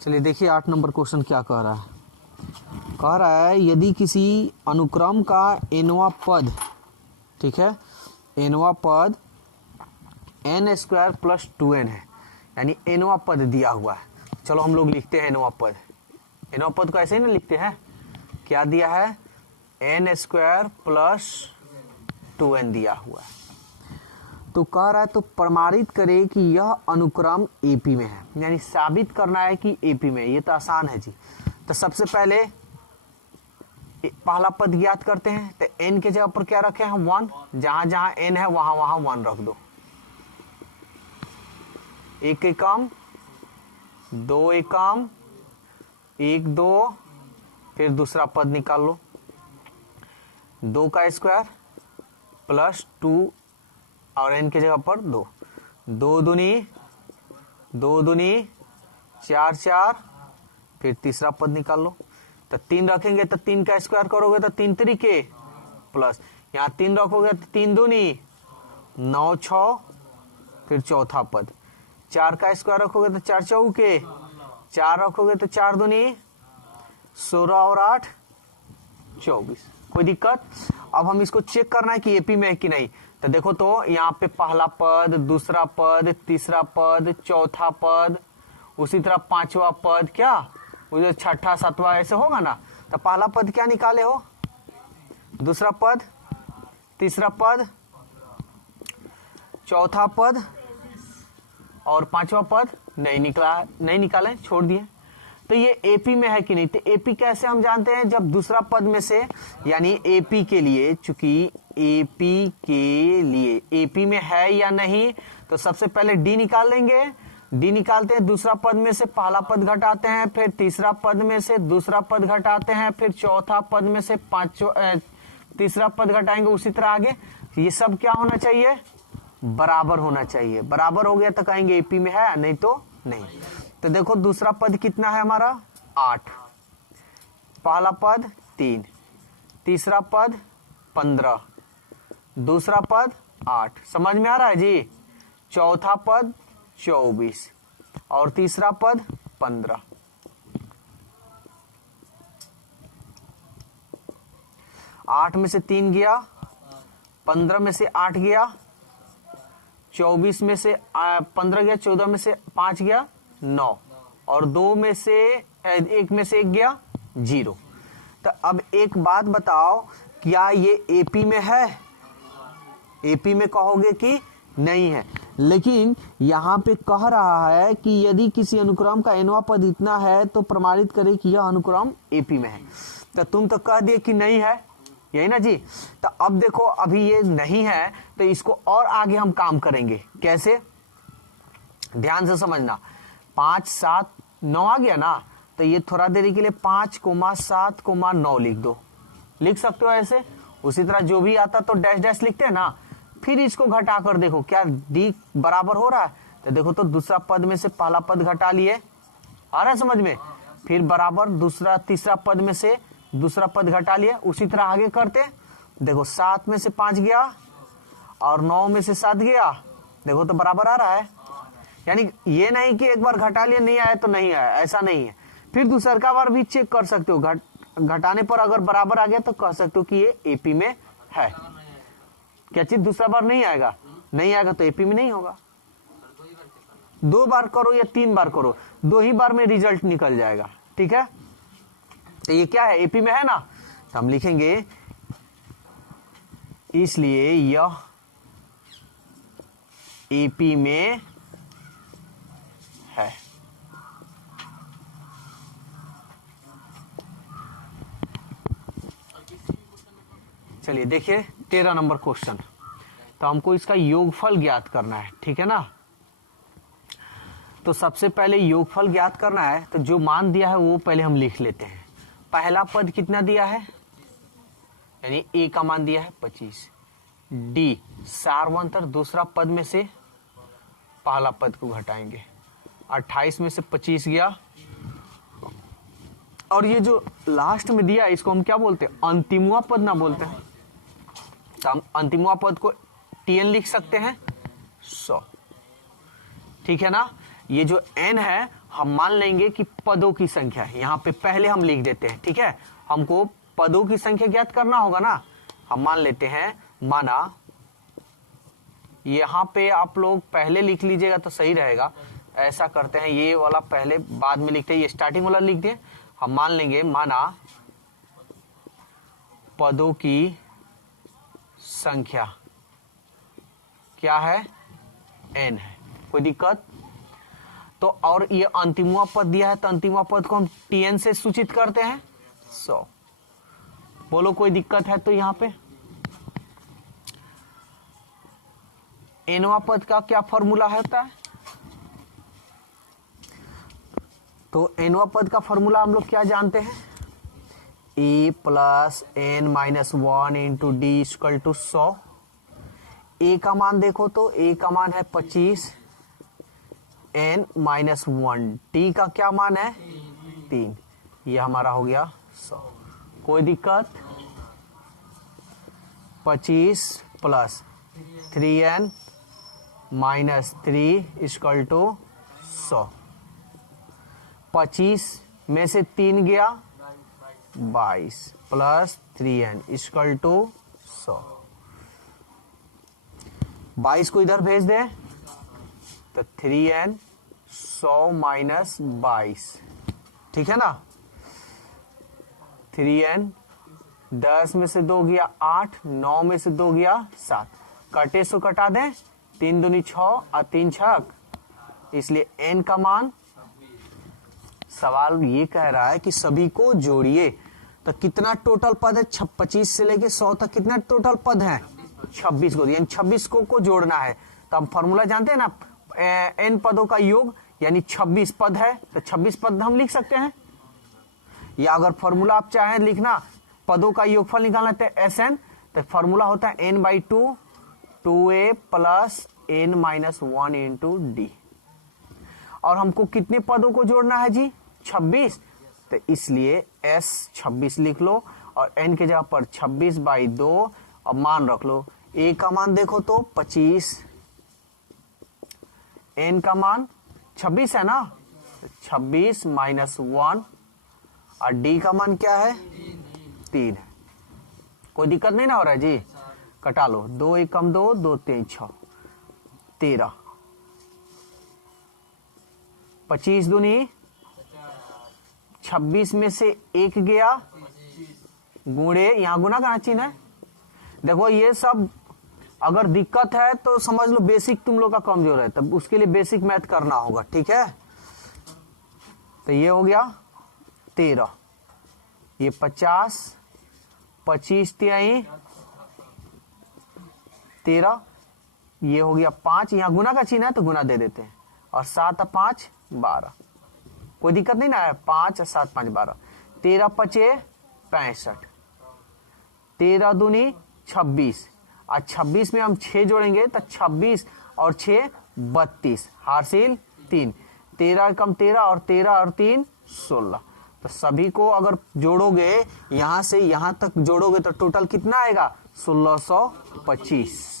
चलिए देखिए 8 number question क्या कह रहा है। कह रहा है यदि किसी अनुक्रम का nवां पद, ठीक है, nवां पद n² + 2n है, यानी nवां पद दिया हुआ है। चलो हम लोग लिखते हैं nवां पद। nवां पद को ऐसे ही ना लिखते हैं, क्या दिया है, n² + 2n दिया हुआ है। तो कह रहा है तो प्रमाणित करे कि यह अनुक्रम एपी में है, यानी साबित करना है कि एपी में। ये तो आसान है जी। तो सबसे पहले पहला पद ज्ञात करते हैं। तो n के जगह पर क्या रखे हैं, 1। जहां जहां n है वहां वहां 1 रख दो। 1 एकम, 2 एकम, 1 2, फिर दूसरा पद निकाल लो, 2 का स्क्वायर + 2 और n के जगह पर 2, 2 दूनी 4 4, फिर तीसरा पद निकाल लो। तो 3 रखेंगे तो 3 का स्क्वायर करोगे तो 3 3 प्लस यहाँ 3 रखोगे तो 3 दूनी 9 6, फिर चौथा पद। 4 का स्क्वायर रखोगे तो 4 चौके, 4 रखोगे तो 4 दूनी 16 और 8 24। कोई दिक्कत? अब हम इसको चेक करना है कि एपी में है कि नहीं। तो देखो तो यहाँ पे पहला पद, दूसरा पद, तीसरा पद, चौथा पद, उसी तरह पांचवा पद, क्या वो छठा सातवां ऐसे होगा ना। तो पहला पद क्या निकाले हो, दूसरा पद, तीसरा पद, चौथा पद और पांचवा पद नहीं निकाले, छोड़ दिए। तो ये एपी में है कि नहीं। तो एपी कैसे हम जानते हैं, जब दूसरा पद में से, यानी एपी के लिए, चूंकि एपी के लिए एपी में है या नहीं, तो सबसे पहले डी निकाल लेंगे। डी निकालते हैं, दूसरा पद में से पहला पद घटाते हैं, फिर तीसरा पद में से दूसरा पद घटाते हैं, फिर चौथा पद में से तीसरा पद घटाएंगे, उसी तरह आगे। ये सब क्या होना चाहिए, बराबर होना चाहिए। बराबर हो गया तो कहेंगे एपी में है, नहीं तो नहीं। तो देखो दूसरा पद कितना है हमारा, 8, पहला पद 3, तीसरा पद 15, दूसरा पद 8, समझ में आ रहा है जी। चौथा पद 24 और तीसरा पद 15। आठ में से 3 गया, 15 में से 8 गया, 24 में से 15 गया, 14 में से 5 गया 9, और 2 में से 1 में से 1 गया 0। तो अब एक बात बताओ, क्या ये एपी में है? एपी में कहोगे कि नहीं है, लेकिन यहाँ पे कह रहा है कि यदि किसी अनुक्रम का nवां पद इतना है तो प्रमाणित करे कि यह अनुक्रम एपी में है। तो तुम तो कह दिए कि नहीं है, यही ना जी। तो अब देखो अभी ये नहीं है, तो इसको और आगे हम काम करेंगे। कैसे, ध्यान से समझना। 5 7 9 आ गया ना, तो ये थोड़ा देरी के लिए 5, 7, 9 लिख दो। लिख सकते हो ऐसे। उसी तरह जो भी आता तो डैश डैश लिखते हैं ना। फिर इसको घटा कर देखो क्या डी बराबर हो रहा है। तो देखो तो दूसरा पद में से पहला पद घटा लिए, आ रहा है समझ में। फिर बराबर दूसरा तीसरा पद में से दूसरा पद घटा लिए, उसी तरह आगे करते। देखो 7 में से 5 गया और 9 में से 7 गया, देखो तो बराबर आ रहा है। यानी ये नहीं कि एक बार घटा लिए नहीं आया तो नहीं आया, ऐसा नहीं है। फिर दूसरा बार भी चेक कर सकते हो, घटाने पर अगर बराबर आ गया तो कह सकते हो कि ये एपी में है। क्या चीज दूसरा बार नहीं आएगा, नहीं आएगा तो एपी में नहीं होगा। 2 बार करो या 3 बार करो, 2 ही बार में रिजल्ट निकल जाएगा, ठीक है। तो ये क्या है, एपी में है ना। तो हम लिखेंगे इसलिए यह एपी में है। चलिए देखिए 13 नंबर क्वेश्चन। तो हमको इसका योगफल ज्ञात करना है, ठीक है ना। तो सबसे पहले योगफल ज्ञात करना है, तो जो मान दिया है वो पहले हम लिख लेते हैं। पहला पद कितना दिया है, यानी ए का मान दिया है 25। डी सारवंतर, दूसरा पद में से पहला पद को घटाएंगे, 28 में से 25 गया, और ये जो लास्ट में दिया इसको हम क्या बोलते हैं, अंतिमवा पद ना बोलते हैं। तो हम अंतिमवा पद को TN लिख सकते हैं 100, ठीक है ना। ये जो n है हम मान लेंगे कि पदों की संख्या है, यहाँ पे पहले हम लिख देते हैं, ठीक है। हमको पदों की संख्या ज्ञात करना होगा ना, हम मान लेते हैं, माना यहाँ पे आप लोग पहले लिख लीजिएगा तो सही रहेगा। ऐसा करते हैं, ये वाला पहले बाद में लिखते हैं, ये स्टार्टिंग वाला लिख दें। हम मान लेंगे, माना पदों की संख्या क्या है, n है, कोई दिक्कत? तो और ये अंतिमवा पद दिया है, तो अंतिमवा पद को हम tn से सूचित करते हैं 100। बोलो कोई दिक्कत है तो यहाँ पे nवा पद का क्या फॉर्मूला होता है? तो nवा पद का फॉर्मूला हम लोग क्या जानते हैं, a plus n minus 1 into d equal to 100। a का मान देखो तो a का मान है 25, n माइनस 1, t का क्या मान है 3, ये हमारा हो गया 100। कोई दिक्कत? 25 plus 3n minus 3 equal to 100। 25 में से 3 गया 22 प्लस 3n इक्वल टू 100। 22 को इधर भेज दे तो 3n 100 माइनस 22, ठीक है ना। 3n 10 में से 2 गया 8, 9 में से 2 गया 7, कटे सो कटा दें, 3 दूनी 6 और 3 छक, इसलिए n का मान, सवाल ये कह रहा है कि सभी को जोड़िए। तो कितना टोटल पद है, 25 से लेके 100 तक कितना टोटल पद है, 26 को, यानी 26 को जोड़ना है। तो हम फॉर्मूला जानते हैं ना, n पदों का योग यानी 26 पद है, तो 26 पद हम लिख सकते हैं। या अगर फॉर्मूला आप चाहें लिखना, पदों का योगफल निकालना है Sn, तो फॉर्मूला होता है n/2 2a plus n minus 1 into D. और हमको कितने पदों को जोड़ना है जी, 26, तो इसलिए s 26 लिख लो और n के जगह पर 26/2 और मान रख लो। a का मान देखो तो 25, n का मान 26 है ना, 26 माइनस 1 और d का मान क्या है 3 है। कोई दिक्कत नहीं ना हो रहा है जी, कटा लो, 2 1 कम 2, 2 3 6 13, 25 दूनी 26 में से 1 गया, गुणे, यहां गुना का चिन्ह है। देखो ये सब अगर दिक्कत है तो समझ लो बेसिक तुम लोग का कमजोर है, तब उसके लिए बेसिक मैथ करना होगा, ठीक है। तो ये हो गया 13, ये 50, 25 तिहाई 13, ये हो गया 5, यहाँ गुना का चिन्ह है तो गुना दे देते हैं, और 7 और 5 12, कोई दिक्कत नहीं ना है, 5 और 7 5 12, 13 पचे 65, 13 दूनी 26, और 26 में हम 6 जोड़ेंगे तो 26 और 6 32, हासिल 3, 13 कम 13 और 13 और 3 16। तो सभी को अगर जोड़ोगे, यहां से यहां तक जोड़ोगे तो टोटल कितना आएगा 1625।